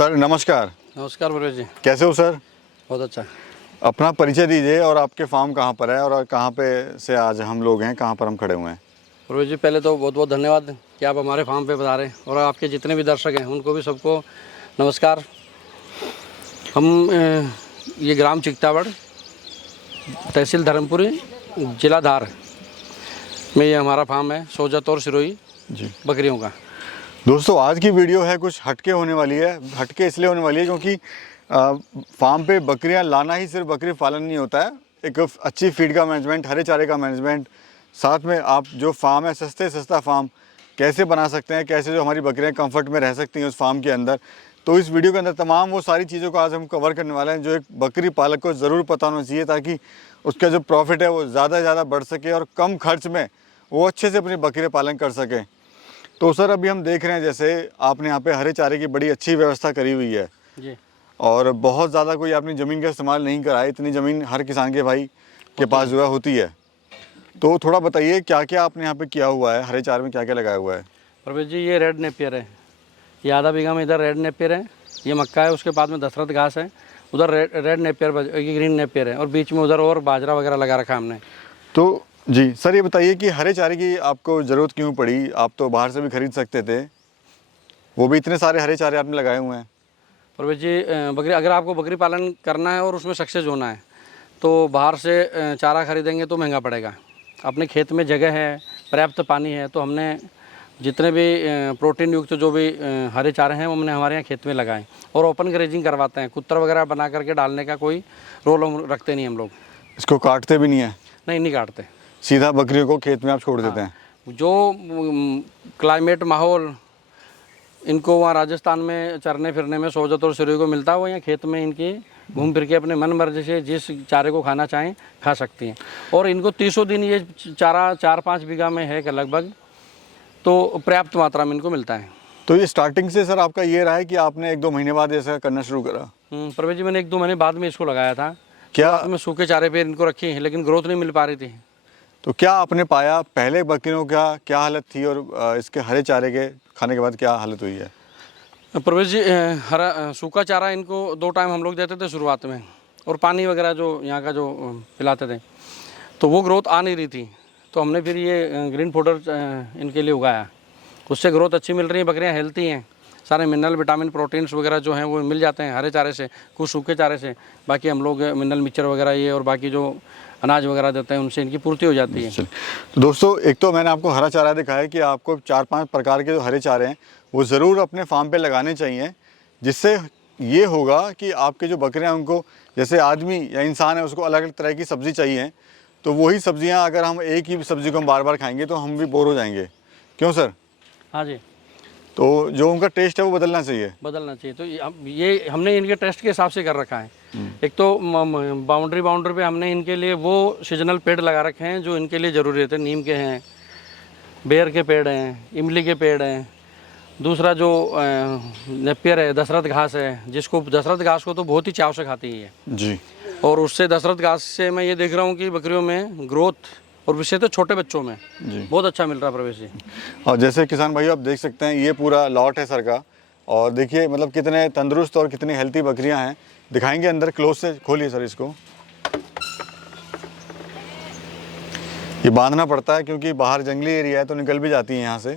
Sir नमस्कार। नमस्कार प्रवेश जी। कैसे हो सर? बहुत अच्छा। अपना परिचय दीजिए और आपके फार्म कहाँ पर है और कहाँ पे से आज हम लोग हैं, कहाँ पर हम खड़े हुए हैं? प्रवेश जी, पहले तो बहुत बहुत धन्यवाद कि आप हमारे फार्म पे बता रहे हैं और आपके जितने भी दर्शक हैं उनको भी सबको नमस्कार। हम ये ग्राम चिकतावड़, तहसील धर्मपुरी, जिला धार में ये हमारा फार्म है, सोजत और सिरोही जी बकरियों का। दोस्तों, आज की वीडियो है कुछ हटके होने वाली है। हटके इसलिए होने वाली है क्योंकि फार्म पे बकरियां लाना ही सिर्फ बकरी पालन नहीं होता है। एक अच्छी फीड का मैनेजमेंट, हरे चारे का मैनेजमेंट, साथ में आप जो फार्म है सस्ते सस्ता फार्म कैसे बना सकते हैं, कैसे जो हमारी बकरियां कंफर्ट में रह सकती हैं उस फार्म के अंदर। तो इस वीडियो के अंदर तमाम वो सारी चीज़ों को आज हम कवर करने वाले हैं जो एक बकरी पालक को ज़रूर पता होना चाहिए, ताकि उसका जो प्रॉफिट है वो ज़्यादा से ज़्यादा बढ़ सके और कम खर्च में वो अच्छे से अपनी बकरी पालन कर सके। तो सर, अभी हम देख रहे हैं जैसे आपने यहाँ पे हरे चारे की बड़ी अच्छी व्यवस्था करी हुई है जी। और बहुत ज़्यादा कोई आपने ज़मीन का इस्तेमाल नहीं करा है। इतनी ज़मीन हर किसान के भाई के पास जो है होती है। तो थोड़ा बताइए क्या क्या आपने यहाँ पे किया हुआ है, हरे चारे में क्या क्या लगाया हुआ है? प्रवेश जी, ये रेड नेपियर है, ये आधा बीघा में इधर रेड नेपियर है, ये मक्का है, उसके बाद में दशरथ घास है, उधर रेड नेपियर, ये ग्रीन नेपियर है और बीच में उधर और बाजरा वगैरह लगा रखा है हमने। तो जी सर, ये बताइए कि हरे चारे की आपको ज़रूरत क्यों पड़ी? आप तो बाहर से भी खरीद सकते थे, वो भी इतने सारे हरे चारे आपने लगाए हुए हैं। प्रवेश जी, बकरी अगर आपको बकरी पालन करना है और उसमें सक्सेस होना है तो बाहर से चारा खरीदेंगे तो महंगा पड़ेगा। अपने खेत में जगह है, पर्याप्त पानी है, तो हमने जितने भी प्रोटीन युक्त जो भी हरे चारे हैं वो हमने हमारे यहाँ खेत में लगाए और ओपन ग्रेजिंग करवाते हैं। कुत्तर वगैरह बना करके डालने का कोई रोल हम रखते नहीं हम लोग। इसको काटते भी नहीं है? नहीं काटते, सीधा बकरियों को खेत में आप छोड़ देते हैं? जो क्लाइमेट माहौल इनको वहाँ राजस्थान में चरने फिरने में सोजत और सिरोही को मिलता है, वो यहाँ खेत में इनकी घूम फिर के अपने मन मर्जी से जिस चारे को खाना चाहें खा सकती हैं। और इनको 300 दिन ये चारा 4-5 बीघा में है कि लगभग, तो पर्याप्त मात्रा में इनको मिलता है। तो ये स्टार्टिंग से सर आपका ये रहा है कि आपने 1-2 महीने बाद ऐसा करना शुरू करा? प्रवेश जी, मैंने 1-2 महीने बाद में इसको लगाया था। क्या मैं सूखे चारे पे इनको रखी है लेकिन ग्रोथ नहीं मिल पा रही थी। तो क्या आपने पाया पहले बकरियों का क्या हालत थी और इसके हरे चारे के खाने के बाद क्या हालत हुई है? प्रवेश जी, हरा सूखा चारा इनको 2 टाइम हम लोग देते थे शुरुआत में, और पानी वगैरह जो यहाँ का जो पिलाते थे, तो वो ग्रोथ आ नहीं रही थी। तो हमने फिर ये ग्रीन पाउडर इनके लिए उगाया, उससे ग्रोथ अच्छी मिल रही है, बकरियाँ हेल्थी हैं, सारे मिनरल विटामिन प्रोटीन्स वगैरह जो हैं वो मिल जाते हैं हरे चारे से, कुछ सूखे चारे से। बाकी हम लोग मिनरल मिक्सचर वगैरह ये और बाकी जो अनाज वगैरह देते हैं उनसे इनकी पूर्ति हो जाती है। तो दोस्तों, एक तो मैंने आपको हरा चारा दिखाया कि आपको 4-5 प्रकार के जो हरे चारे हैं वो ज़रूर अपने फार्म पे लगाने चाहिए, जिससे ये होगा कि आपके जो बकरियां उनको, जैसे आदमी या इंसान है उसको अलग अलग तरह की सब्ज़ी चाहिए, तो वही सब्जियां अगर हम एक ही सब्ज़ी को हम बार बार खाएंगे तो हम भी बोर हो जाएंगे। क्यों सर? हाँ जी। तो जो उनका टेस्ट है वो बदलना चाहिए। तो ये हमने इनके टेस्ट के हिसाब से कर रखा है। एक तो बाउंड्री पे हमने इनके लिए वो सीजनल पेड़ लगा रखे हैं जो इनके लिए ज़रूरी रहते हैं। नीम के हैं, बेर के पेड़ हैं, इमली के पेड़ हैं। दूसरा जो नेपियर है, दशरथ घास है, जिसको दशरथ घास को तो बहुत ही चाव से खाती है जी। और उससे दशरथ घास से मैं ये देख रहा हूँ कि बकरियों में ग्रोथ और विशेष तो छोटे बच्चों में बहुत अच्छा मिल रहा है प्रवेश जी। और जैसे किसान भाई आप देख सकते हैं ये पूरा लॉट है सर का, और देखिए मतलब कितने तंदुरुस्त और कितनी हेल्थी बकरियां हैं। दिखाएंगे अंदर, क्लोज से खोलिए सर इसको। ये बांधना पड़ता है क्योंकि बाहर जंगली एरिया है तो निकल भी जाती है यहाँ से,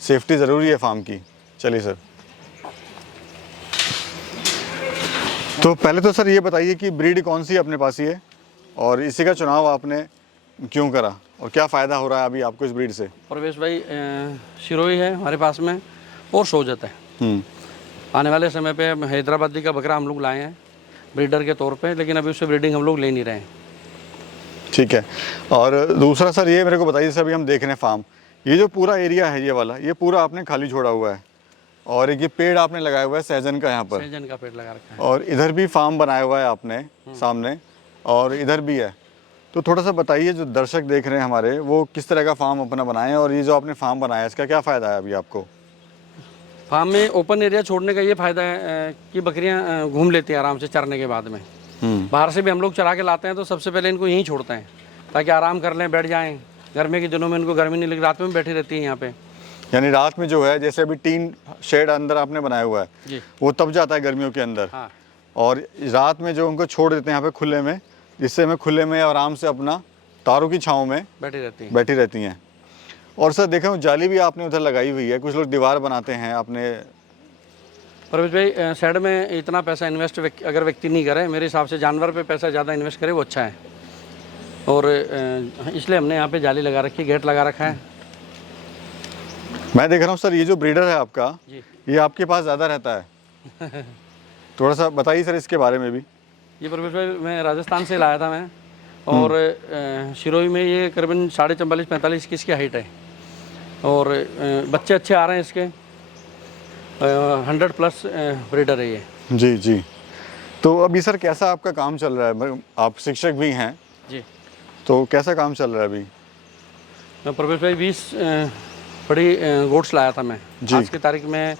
सेफ्टी ज़रूरी है फार्म की। चलिए सर, तो पहले तो सर ये बताइए कि ब्रीड कौन सी अपने पास ही है और इसी का चुनाव आपने क्यों करा और क्या फ़ायदा हो रहा है अभी आपको इस ब्रीड से? प्रवेश भाई, सिरोही है हमारे पास में और सोजत है। आने वाले समय पे हैदराबादी का बकरा हम लोग लाए हैं ब्रीडर के तौर पे, लेकिन अभी उससे ब्रीडिंग हम लोग ले नहीं रहे हैं। ठीक है। और दूसरा सर ये मेरे को बताइए, जैसे अभी हम देख रहे हैं फार्म, ये जो पूरा एरिया है ये वाला, ये पूरा आपने खाली छोड़ा हुआ है और ये पेड़ आपने लगाया हुआ है सहजन का, यहाँ पर सहजन का पेड़ लगा रखा है, और इधर भी फार्म बनाया हुआ है आपने सामने, और इधर भी है। तो थोड़ा सा बताइए, जो दर्शक देख रहे हैं हमारे, वो किस तरह का फार्म अपना बनाएं और ये जो आपने फार्म बनाया है इसका क्या फ़ायदा है अभी आपको? फार्म में ओपन एरिया छोड़ने का ये फ़ायदा है कि बकरियां घूम लेती हैं आराम से चरने के बाद में। बाहर से भी हम लोग चरा के लाते हैं तो सबसे पहले इनको यहीं छोड़ते हैं ताकि आराम कर लें, बैठ जाएं। गर्मी के दिनों में इनको गर्मी नहीं लगी, रात में बैठी रहती है यहाँ पे। यानी रात में जो है, जैसे अभी टीन शेड अंदर आपने बनाया हुआ है, जी वो तब जाता है गर्मियों के अंदर, हाँ और रात में जो उनको छोड़ देते हैं यहाँ पे खुले में, जिससे हमें खुले में आराम से अपना तारों की छाँव में बैठी रहती हैं। और सर देखा हूँ जाली भी आपने उधर लगाई हुई है, कुछ लोग दीवार बनाते हैं अपने। परवेश भाई, शेड में इतना पैसा इन्वेस्ट अगर व्यक्ति नहीं करे, मेरे हिसाब से जानवर पे पैसा ज़्यादा इन्वेस्ट करे वो अच्छा है, और इसलिए हमने यहाँ पे जाली लगा रखी, गेट लगा रखा है। मैं देख रहा हूँ सर, ये जो ब्रीडर है आपका, जी ये आपके पास ज़्यादा रहता है, थोड़ा सा बताइए सर इसके बारे में भी। ये परवेश भाई मैं राजस्थान से लाया था मैं, और सिरोही में ये करीबन 44-45 की इसकी हाइट है, और बच्चे अच्छे आ रहे हैं इसके, 100+ ब्रीडर है ये। जी जी। तो अभी सर कैसा आपका काम चल रहा है? आप शिक्षक भी हैं जी, तो कैसा काम चल रहा है अभी? मैं प्रवेश भाई 20 बड़ी गोट्स लाया था मैं आज की तारीख में,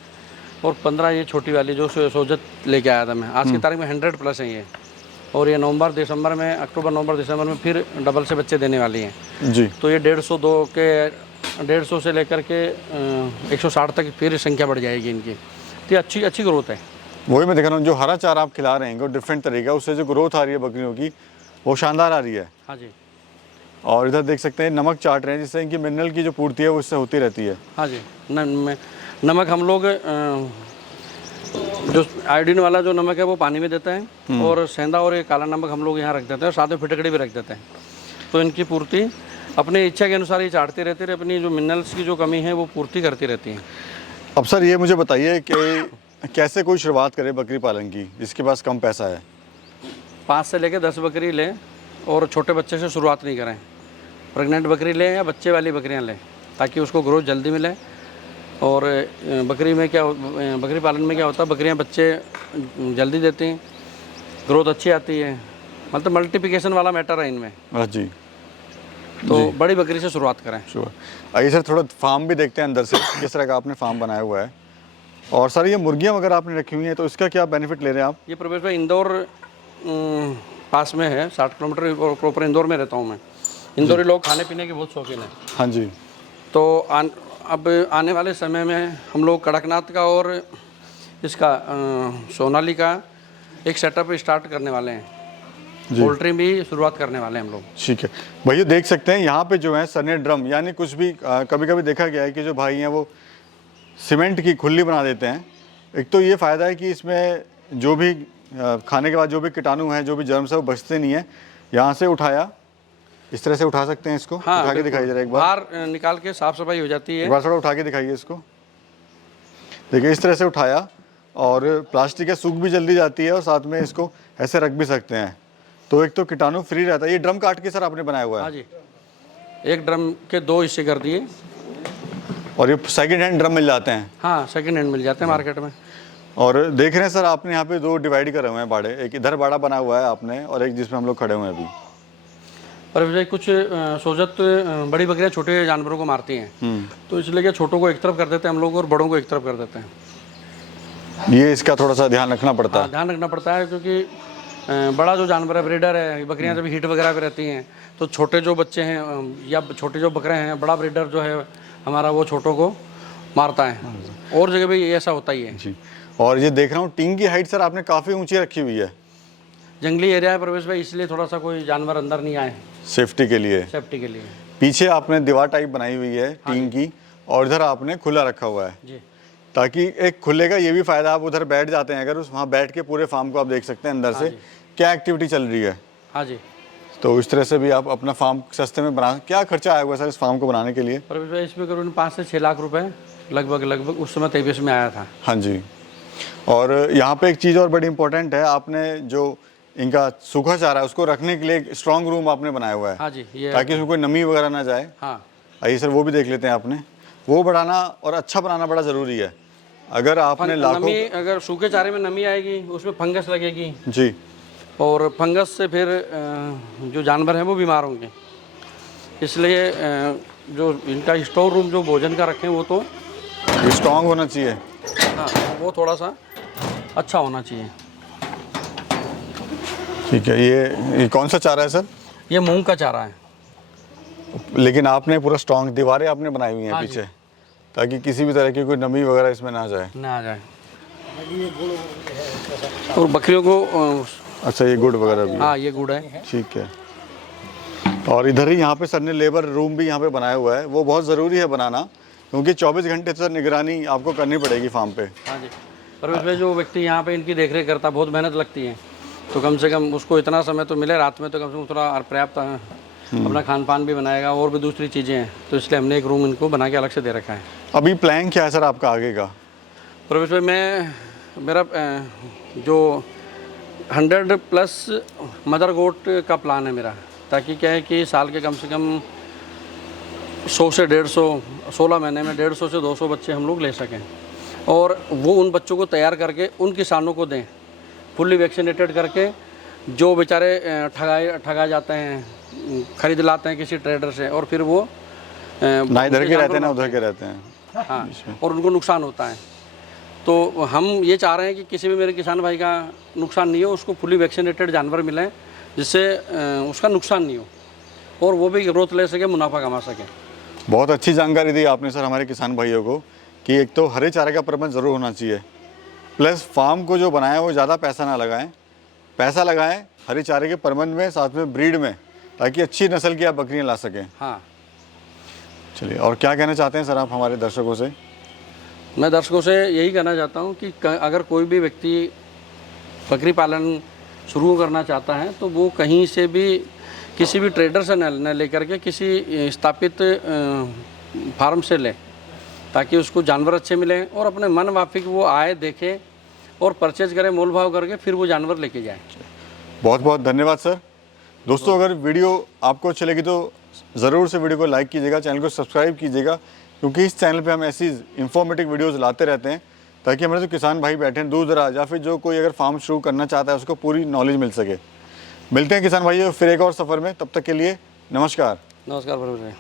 और 15 ये छोटी वाली जो सोजत लेके आया था मैं आज की तारीख में। 100+ है ये, और ये अक्टूबर नवंबर दिसंबर में फिर डबल से बच्चे देने वाली हैं जी। तो ये 150 से लेकर के 160 तक फिर संख्या बढ़ जाएगी इनकी, तो ये अच्छी ग्रोथ है। वही मैं देख रहा हूँ, जो हरा चारा आप खिला रहे हैं डिफरेंट तरीका, उससे जो ग्रोथ आ रही है बकरियों की वो शानदार आ रही है। हाँ जी। और इधर देख सकते हैं नमक चाट रहे हैं, जिससे इनकी मिनरल की जो पूर्ति है वो इससे होती रहती है। हाँ जी। नमक हम लोग जो आयोडीन वाला जो नमक है वो पानी में देते हैं, और सेंधा और ये काला नमक हम लोग यहाँ रख देते हैं, और साथ में फिटकड़ी भी रख देते हैं, तो इनकी पूर्ति अपनी इच्छा के अनुसार ये चाटती रहती है, अपनी जो मिनरल्स की जो कमी है वो पूर्ति करती रहती है। अब सर ये मुझे बताइए कि कैसे कोई शुरुआत करे बकरी पालन की जिसके पास कम पैसा है? 5 से लेकर 10 बकरी लें, और छोटे बच्चे से शुरुआत नहीं करें। प्रेग्नेंट बकरी लें या बच्चे वाली बकरियां लें, ताकि उसको ग्रोथ जल्दी मिले। और बकरी पालन में क्या होता है, बकरियां बच्चे जल्दी देती हैं, ग्रोथ अच्छी आती है, मतलब मल्टीप्लिकेशन वाला मैटर है इनमें। हाँ जी। तो बड़ी बकरी से शुरुआत करें। श्योर। आइए सर थोड़ा फार्म भी देखते हैं अंदर से, किस तरह का आपने फार्म बनाया हुआ है। और सर ये मुर्गियाँ वगैरह आपने रखी हुई हैं, तो इसका क्या बेनिफिट ले रहे हैं आप? ये प्रवेश भाई इंदौर पास में है, 60 किलोमीटर प्रॉपर इंदौर में रहता हूँ मैं। इंदौरी लोग खाने पीने के बहुत शौकीन हैं। हाँ जी। तो अब आने वाले समय में हम लोग कड़कनाथ का और इसका सोनाली का एक सेटअप स्टार्ट करने वाले हैं, पोल्ट्री भी शुरुआत करने वाले हैं हम लोग। ठीक है भैया, देख सकते हैं यहाँ पे जो है सने ड्रम, यानी कुछ भी कभी कभी देखा गया है कि जो भाई हैं वो सीमेंट की खुली बना देते हैं। एक तो ये फ़ायदा है कि इसमें जो भी खाने के बाद जो भी कीटाणु हैं, जो भी जर्म्स है वो बचते नहीं है। यहाँ से उठाया, इस तरह से उठा सकते हैं इसको। हाँ, उठा के दिखाइए जरा एक बार, बाहर निकाल के साफ सफाई हो जाती है। एक बार थोड़ा उठा के दिखाइए इसको। देखिए इस तरह से उठाया, और प्लास्टिक है सूख भी जल्दी जाती है, और साथ में इसको ऐसे रख भी सकते हैं, तो एक तो कीटाणु फ्री रहता है। ये ड्रम काट के सर आपने बनाया हुआ है? हाँ जी, एक ड्रम के 2 हिस्से कर दिए। और ये सेकंड हैंड ड्रम मिल जाते हैं? हाँ, सेकंड हैंड मिल जाते हैं मार्केट में। और देख रहे हैं सर आपने यहाँ पे 2 डिवाइड करे हुए हैं बाड़े, एक इधर बाड़ा बना हुआ है आपने, और एक जिसमें हम लोग खड़े हुए हैं अभी। पर भाई कुछ सोजत बड़ी बकरियाँ छोटे जानवरों को मारती हैं, तो इसलिए क्या छोटों को एक तरफ कर देते हैं हम लोग, और बड़ों को एक तरफ कर देते हैं। ये इसका थोड़ा सा ध्यान रखना पड़ता है। ध्यान रखना पड़ता है, क्योंकि बड़ा जो जानवर है, ब्रीडर है, बकरियां जब हीट वगैरह पे रहती हैं, तो छोटे जो बच्चे हैं या छोटे जो बकरे हैं, बड़ा ब्रीडर जो है हमारा वो छोटों को मारता है, और जगह भी ऐसा होता ही है जी। और ये देख रहा हूँ टीन की हाइट सर आपने काफ़ी ऊंची रखी हुई है। जंगली एरिया है प्रवेश भाई, इसलिए थोड़ा सा कोई जानवर अंदर नहीं आए, सेफ्टी के लिए। सेफ्टी के लिए। पीछे आपने दीवार टाइप बनाई हुई है टीन की, और इधर आपने खुला रखा हुआ है जी, ताकि एक खुले का ये भी फ़ायदा, आप उधर बैठ जाते हैं अगर, उस वहाँ बैठ के पूरे फार्म को आप देख सकते हैं अंदर से क्या एक्टिविटी चल रही है। हाँ जी। तो इस तरह से भी आप अपना फार्म सस्ते में बना। क्या खर्चा आया हुआ सर इस फार्म को बनाने के लिए? प्रवेश भाई इसमें करीबन 5 से 6 लाख रुपए लगभग उस समय 23 में आया था। हाँ जी। और यहाँ पे एक चीज़ और बड़ी इंपॉर्टेंट है, आपने जो इनका सूखा चारा है उसको रखने के लिए एक स्ट्रॉन्ग रूम आपने बनाया हुआ है। हाँ जी, ये ताकि उसमें कोई नमी वगैरह ना जाए। हाँ, आइए सर वो भी देख लेते हैं। आपने वो बढ़ाना और अच्छा बनाना बड़ा ज़रूरी है। अगर आपने नमी, अगर सूखे चारे में नमी आएगी उसमें फंगस लगेगी जी, और फंगस से फिर जो जानवर हैं वो बीमार होंगे। इसलिए जो इनका स्टोर रूम जो भोजन का रखें वो तो स्ट्रॉन्ग होना चाहिए। हाँ, वो थोड़ा सा अच्छा होना चाहिए। ठीक है। ये कौन सा चारा है सर? ये मूंग का चारा है। लेकिन आपने पूरा स्ट्रॉन्ग दीवारें आपने बनाई हुई हैं हाँ पीछे। ताकि किसी भी तरह की कोई नमी वगैरह इसमें ना जाए। ना आ जाए। और बकरियों को अच्छा, ये गुड़ वगैरह भी है। हाँ, ये गुड़ है। ठीक है। और इधर ही यहाँ पे सर ने लेबर रूम भी यहाँ पे बनाया हुआ है, वो बहुत ज़रूरी है बनाना, क्योंकि 24 घंटे सर निगरानी आपको करनी पड़ेगी फार्म पे। हाँ जी, पर इसमें जो व्यक्ति यहाँ पे इनकी देखरेख करता है, बहुत मेहनत लगती है, तो कम से कम उसको इतना समय तो मिले, रात में तो कम से कम थोड़ा पर्याप्त अपना खान पान भी बनाएगा और भी दूसरी चीज़ें हैं, तो इसलिए हमने एक रूम इनको बना के अलग से दे रखा है। अभी प्लान क्या है सर आपका आगे का? प्रवेश भाई, मेरा जो 100+ मदर गोट का प्लान है मेरा, ताकि क्या है कि साल के कम से कम 100 से 150, 16 महीने में 150 से 200 बच्चे हम लोग ले सकें, और वो उन बच्चों को तैयार करके उन किसानों को दें, फुल्ली वैक्सीनेटेड करके। जो बेचारे ठगा जाते हैं, खरीद लाते हैं किसी ट्रेडर से, और फिर वो ना इधर के रहते हैं ना उधर के रहते हैं। हाँ, और उनको नुकसान होता है। तो हम ये चाह रहे हैं कि किसी भी मेरे किसान भाई का नुकसान नहीं हो, उसको फुली वैक्सीनेटेड जानवर मिलें, जिससे उसका नुकसान नहीं हो और वो भी ग्रोथ ले सके, मुनाफा कमा सके। बहुत अच्छी जानकारी दी आपने सर हमारे किसान भाइयों को, कि एक तो हरे चारे का प्रबंध ज़रूर होना चाहिए, प्लस फार्म को जो बनाया वो ज़्यादा पैसा ना लगाएं, पैसा लगाएं हरे चारे के प्रबंध में, साथ में ब्रीड में, ताकि अच्छी नस्ल की आप बकरियाँ ला सकें। हाँ, चलिए, और क्या कहना चाहते हैं सर आप हमारे दर्शकों से? मैं दर्शकों से यही कहना चाहता हूँ कि अगर कोई भी व्यक्ति बकरी पालन शुरू करना चाहता है, तो वो कहीं से भी किसी भी ट्रेडर से न लेकर के किसी स्थापित फार्म से ले, ताकि उसको जानवर अच्छे मिलें और अपने मन माफिक वो आए, देखे और परचेज करे, मोल भाव करके फिर वो जानवर लेके जाए। बहुत बहुत धन्यवाद सर। दोस्तों, अगर वीडियो आपको अच्छी लगी तो ज़रूर से वीडियो को लाइक कीजिएगा, चैनल को सब्सक्राइब कीजिएगा, क्योंकि इस चैनल पे हम ऐसी इंफॉर्मेटिव वीडियोस लाते रहते हैं, ताकि हमारे जो किसान भाई बैठे हैं दूर दराज, या फिर जो कोई अगर फार्म शुरू करना चाहता है उसको पूरी नॉलेज मिल सके। मिलते हैं किसान भाइयों फिर एक और सफ़र में, तब तक के लिए नमस्कार। नमस्कार भाई।